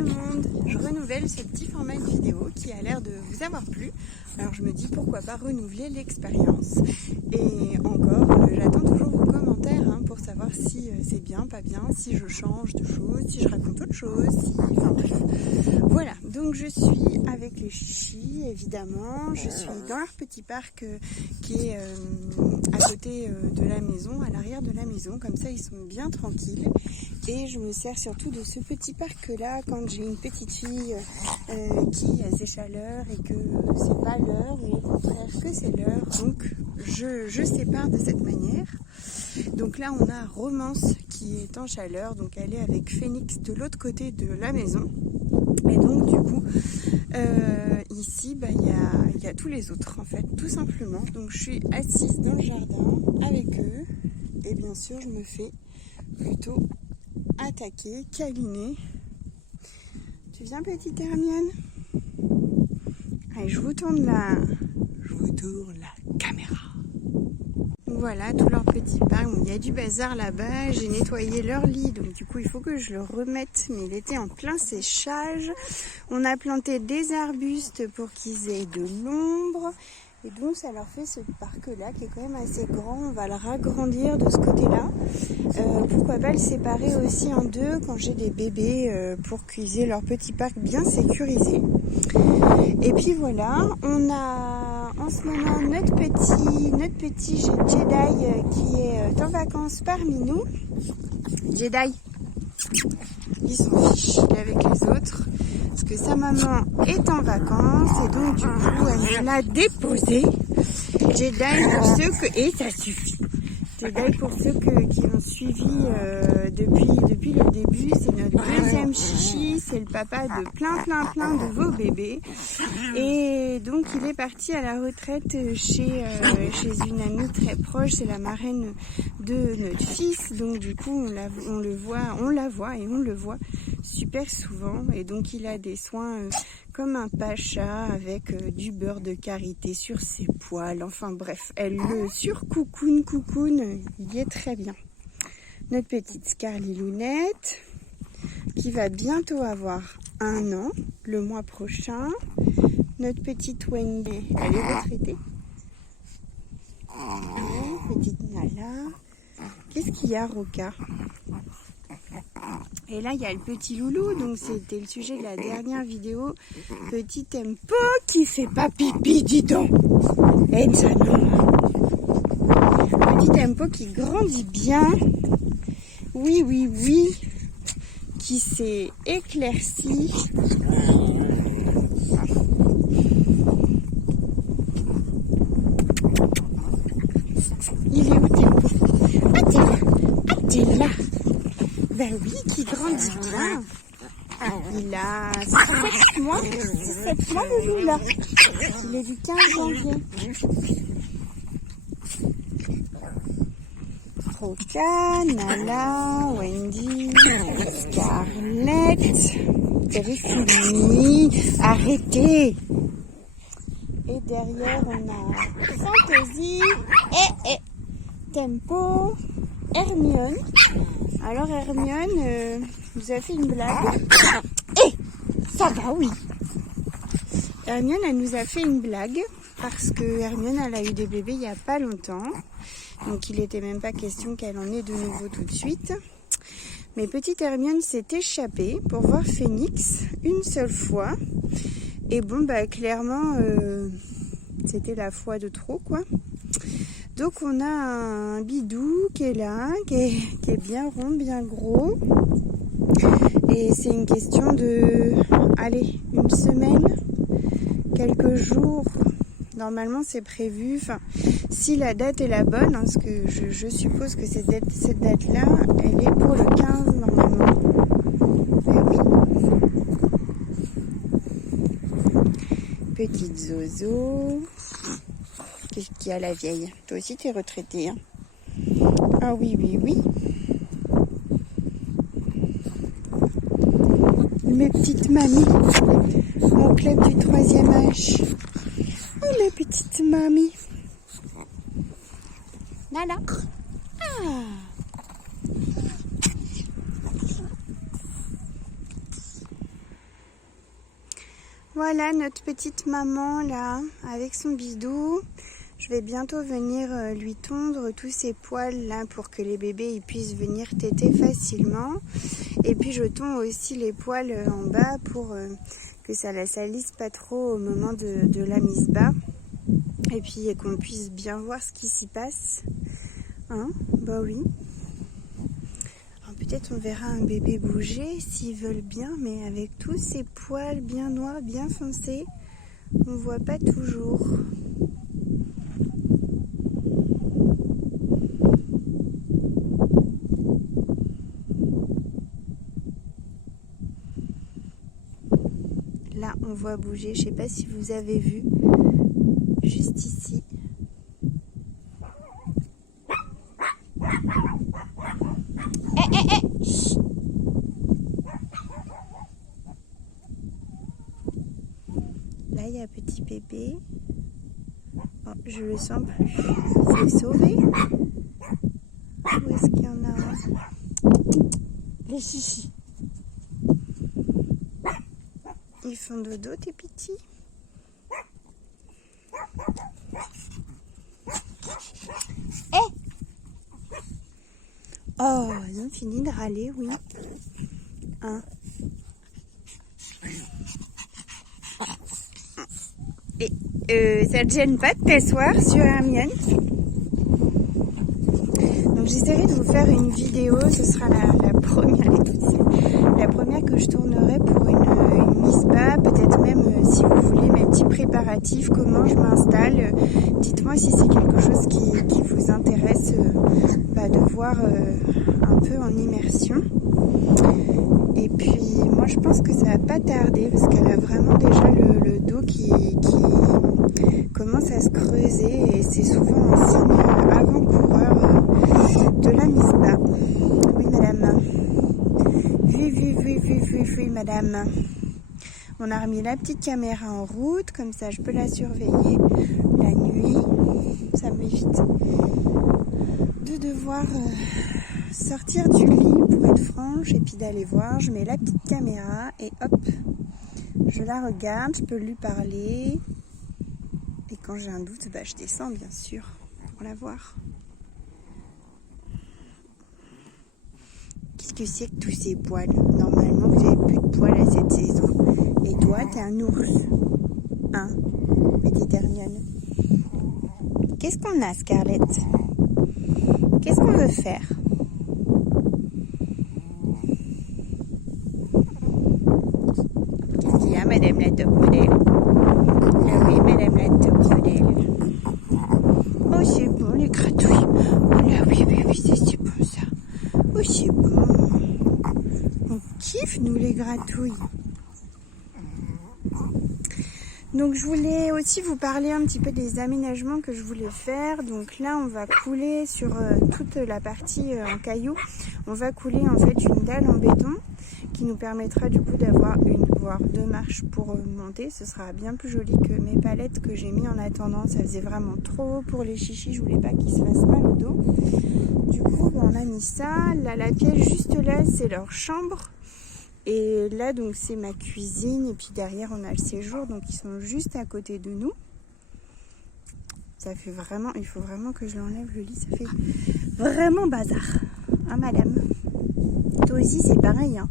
le monde, je renouvelle ce petit format de vidéo qui a l'air de vous avoir plu. Alors je me dis pourquoi pas renouveler l'expérience. Et encore, j'attends toujours vos commentaires pour savoir si c'est bien, pas bien, si je change de choses, si je raconte autre chose, enfin bref. Voilà, donc je suis avec les chichis évidemment, je suis dans leur petit parc qui est à côté de la maison, à l'arrière de la maison, comme ça ils sont bien tranquilles. Et je me sers surtout de ce petit parc-là quand j'ai une petite fille qui a ses chaleurs et que c'est pas l'heure, ou au contraire que c'est l'heure. Donc je sépare de cette manière. Donc là on a Romance qui est en chaleur, donc elle est avec Phoenix de l'autre côté de la maison. Et donc du coup ici il y a tous les autres en fait, tout simplement. Donc je suis assise dans le jardin avec eux et bien sûr je me fais plutôt attaquer, câliner. Tu viens petite Hermione? Allez, je vous tourne la caméra. Voilà, tout leur petit parc. Il y a du bazar là-bas. J'ai nettoyé leur lit, donc du coup il faut que je le remette. Mais il était en plein séchage. On a planté des arbustes pour qu'ils aient de l'ombre. Et donc ça leur fait ce parc-là qui est quand même assez grand. On va le ragrandir de ce côté-là. Pourquoi pas le séparer aussi en deux quand j'ai des bébés pour qu'ils aient leur petit parc bien sécurisé. Et puis voilà, on a en ce moment notre petit Jedi qui est en vacances parmi nous. Jedi, il s'en fiche, il est avec les autres. Parce que sa maman est en vacances et donc du coup elle me l'a déposé. Jedi pour ceux que... Et ça suffit. Jedi pour ceux qui ont suivi depuis le début, c'est notre deuxième chichi, c'est le papa de plein de vos bébés. Et donc il est parti à la retraite chez une amie très proche, c'est la marraine de notre fils. Donc du coup on la voit et on le voit super souvent. Et donc il a des soins comme un pacha avec du beurre de karité sur ses poils. Enfin bref, elle le surcoucoune, il y est très bien. Notre petite Scarlilounette qui va bientôt avoir 1 an le mois prochain. Notre petite Wendy, elle est retraitée. Petite Nala. Qu'est-ce qu'il y a, Roca? Et là, il y a le petit loulou, donc c'était le sujet de la dernière vidéo. Petit Tempo qui fait pas pipi, dis donc. Et ça non. Petit Tempo qui grandit bien. Oui. Qui s'est éclairci. Il est où Tempo? Ah, t'es là. Ben oui, qui grandit bien. Il a 7 mois le loup là. Il est du 15 janvier. Roca, Nala, Wendy, Scarlett. Vous avez fini. Arrêtez. Et derrière on a Fantasy et Tempo, Hermione. Alors Hermione vous a fait une blague. Ça va, oui. Hermione, elle nous a fait une blague parce que Hermione, elle a eu des bébés il n'y a pas longtemps. Donc il n'était même pas question qu'elle en ait de nouveau tout de suite. Mais petite Hermione s'est échappée pour voir Phoenix une seule fois. Et bon, clairement, c'était la fois de trop, quoi. Donc on a un bidou qui est là, qui est bien rond, bien gros. Et c'est une question de, une semaine, quelques jours. Normalement c'est prévu, si la date est la bonne, parce que je suppose que cette date-là, elle est pour le 15 normalement. Ben oui. Petite Zozo. Qu'est-ce qu'il y a la vieille? Toi aussi t'es retraitée, hein? Ah oui. Mes petites mamies. Mon club du 3e âge. Oh mes petites mamies. Nala. Ah. Voilà notre petite maman là, avec son bidou. Je vais bientôt venir lui tondre tous ses poils là pour que les bébés ils puissent venir téter facilement. Et puis je tonds aussi les poils en bas pour que ça la salisse pas trop au moment de la mise bas. Et puis qu'on puisse bien voir ce qui s'y passe. Hein? Bah oui. Peut-être on verra un bébé bouger s'ils veulent bien, mais avec tous ces poils bien noirs, bien foncés, on voit pas toujours. Là, on voit bouger, je sais pas si vous avez vu, juste ici. Là, il y a un petit bébé. Oh, je le sens plus. Il s'est sauvé. Où est-ce qu'il y en a un? Les chichis. Ils font dodo, tes petits? Oh, ils ont fini de râler, oui. Hein? Et ça te gêne pas de t'asseoir sur Hermione? Donc j'essaierai de vous faire une vidéo, ce sera la première et toute seule, la première que je tournerai pour une mise bas, peut-être même si vous voulez mes petits préparatifs, comment je m'installe. Dites-moi si c'est quelque chose qui vous intéresse de voir un peu en immersion. Et puis moi je pense que ça va pas tarder parce qu'elle a vraiment déjà le dos qui commence à se creuser et c'est souvent un signe avant-coureur de la mise bas. Oui madame. Oui madame. On a remis la petite caméra en route, comme ça je peux la surveiller la nuit. Ça m'évite de devoir sortir du lit pour être franche et puis d'aller voir. Je mets la petite caméra et hop, je la regarde, je peux lui parler. Et quand j'ai un doute, je descends bien sûr pour la voir. Qu'est-ce que c'est que tous ces poils? Normalement, vous n'avez plus de poils à cette saison. Et toi, t'es un ours. Hein, petite Hermione? Qu'est-ce qu'on a, Scarlett? Qu'est-ce qu'on veut faire? Qu'est-ce qu'il y a, madame la top modèle? Ah oui, madame la top modèle. Oh, c'est bon, les gratouilles. Oh là, oui, c'est bon, ça. Oh, c'est bon. On kiffe, nous, les gratouilles. Donc, je voulais aussi vous parler un petit peu des aménagements que je voulais faire. Donc là, on va couler sur toute la partie en cailloux. On va couler en fait une dalle en béton qui nous permettra du coup d'avoir une voire deux marches pour monter. Ce sera bien plus joli que mes palettes que j'ai mis en attendant. Ça faisait vraiment trop haut pour les chichis. Je voulais pas qu'ils se fassent mal au dos. Du coup, on a mis ça. Là, la pièce juste là, c'est leur chambre. Et là, donc, c'est ma cuisine. Et puis derrière, on a le séjour. Donc, ils sont juste à côté de nous. Ça fait vraiment... Il faut vraiment que je l'enlève, le lit. Ça fait vraiment bazar. Hein, madame? Toi aussi, c'est pareil. Hein.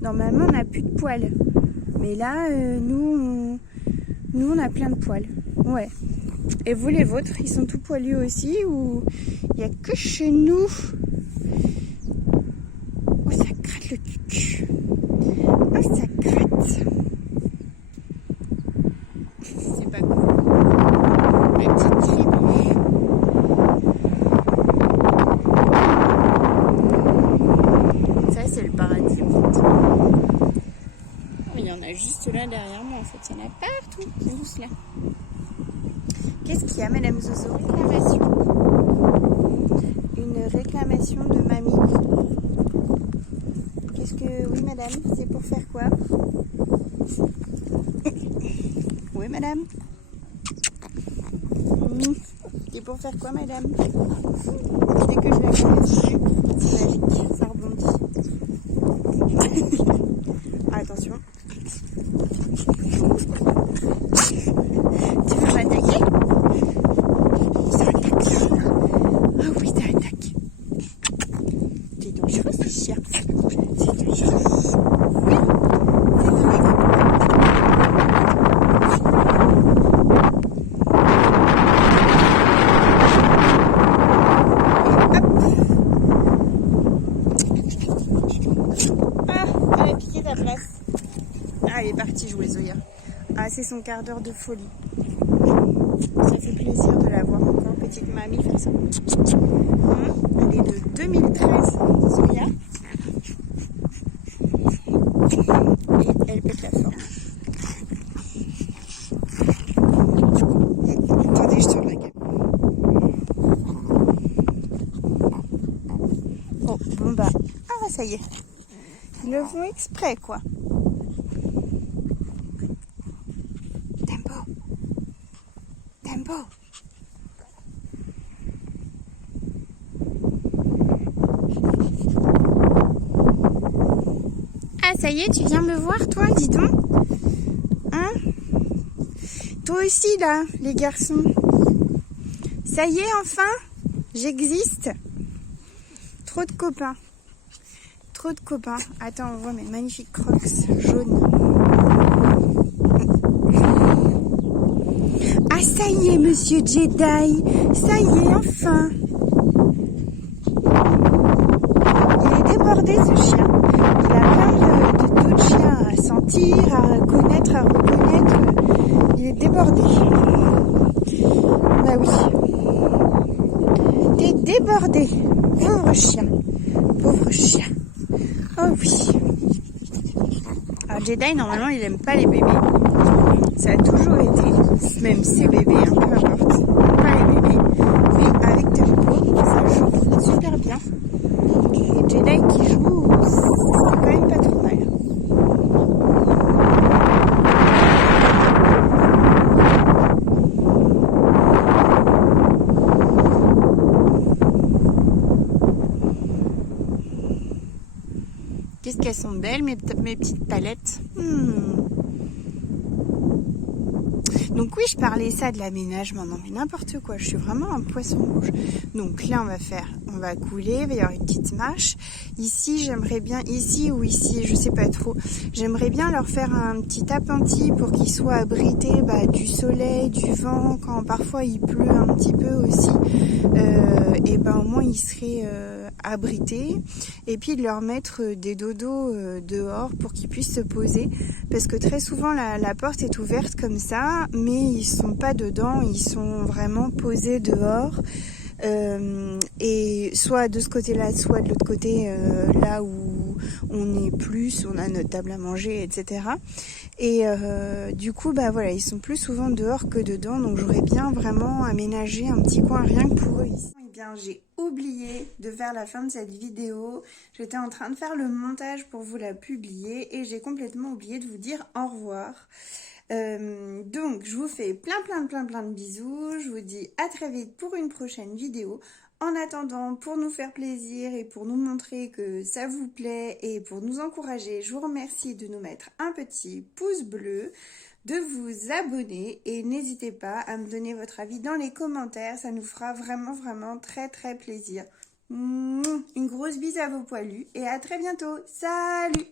Normalement, on n'a plus de poils. Mais là, nous, on a plein de poils. Ouais. Et vous, les vôtres, ils sont tout poilus aussi? Ou il n'y a que chez nous? Oh, ça gratte le cul. Oh, ça gratte. C'est pas cool. La petite tribu. Ça, c'est le paradis, en fait. Il y en a juste là derrière moi, en fait. Il y en a partout. C'est juste là. Qu'est-ce qu'il y a, madame Zozo? Réclamation. Une réclamation de mamie. Qu'est-ce que... Oui, madame, c'est pour faire quoi? Oui, madame. C'est pour faire quoi, madame? Dès que je la caresse, c'est magique, ça rebondit. Attention. ta place. Ah, elle est partie jouer, Zoya. Ah, c'est son quart d'heure de folie. Ça fait plaisir de la voir encore, petite mamie, faire ça. Elle est de 2013, Zoya. Et elle pète la forme. Attendez, je tourne la gueule. Oh, bon bah. Ah, ça y est. Ils le font exprès, quoi. Tempo. Tempo. Ah, ça y est, tu viens me voir, toi, dis donc. Hein? Toi aussi, là, les garçons. Ça y est, enfin, j'existe. Trop de copains. Trop de copains. Attends, on voit mes magnifiques crocs jaunes. Ah, ça y est, monsieur Jedi. Ça y est, enfin. Il est débordé, ce chien. Il a plein d'autres chiens à sentir, à connaître, à reconnaître. Il est débordé. Bah oui. T'es débordé. Pauvre chien. Pauvre chien. Oh oui. Alors Jedi, normalement, il aime pas les bébés. Ça a toujours été, même ses bébés, hein, peu importe. Pas les bébés. Mais avec Tempo, ça joue super bien. Et Jedi qui joue, c'est quand même pas trop mal. Qu'est-ce qu'elles sont belles, mes petites palettes. Donc oui, je parlais ça de l'aménagement, non mais n'importe quoi, je suis vraiment un poisson rouge. Donc là, on va couler, il va y avoir une petite marche. Ici, j'aimerais bien, ici ou ici, je sais pas trop, j'aimerais bien leur faire un petit appentis pour qu'ils soient abrités du soleil, du vent, quand parfois il pleut un petit peu aussi. Et au moins ils seraient abrités. Et puis de leur mettre des dodos dehors pour qu'ils puissent se poser. Parce que très souvent la porte est ouverte comme ça, mais ils sont pas dedans, ils sont vraiment posés dehors. Et soit de ce côté-là, soit de l'autre côté, là où on est plus, on a notre table à manger, etc. Et du coup, voilà, ils sont plus souvent dehors que dedans, donc j'aurais bien vraiment aménagé un petit coin rien que pour eux ici. Eh bien, j'ai oublié de faire la fin de cette vidéo. J'étais en train de faire le montage pour vous la publier et j'ai complètement oublié de vous dire au revoir. Donc je vous fais plein de bisous, je vous dis à très vite pour une prochaine vidéo. En attendant, pour nous faire plaisir et pour nous montrer que ça vous plaît et pour nous encourager, je vous remercie de nous mettre un petit pouce bleu, de vous abonner et n'hésitez pas à me donner votre avis dans les commentaires, ça nous fera vraiment très plaisir. Une grosse bise à vos poilus et à très bientôt, salut!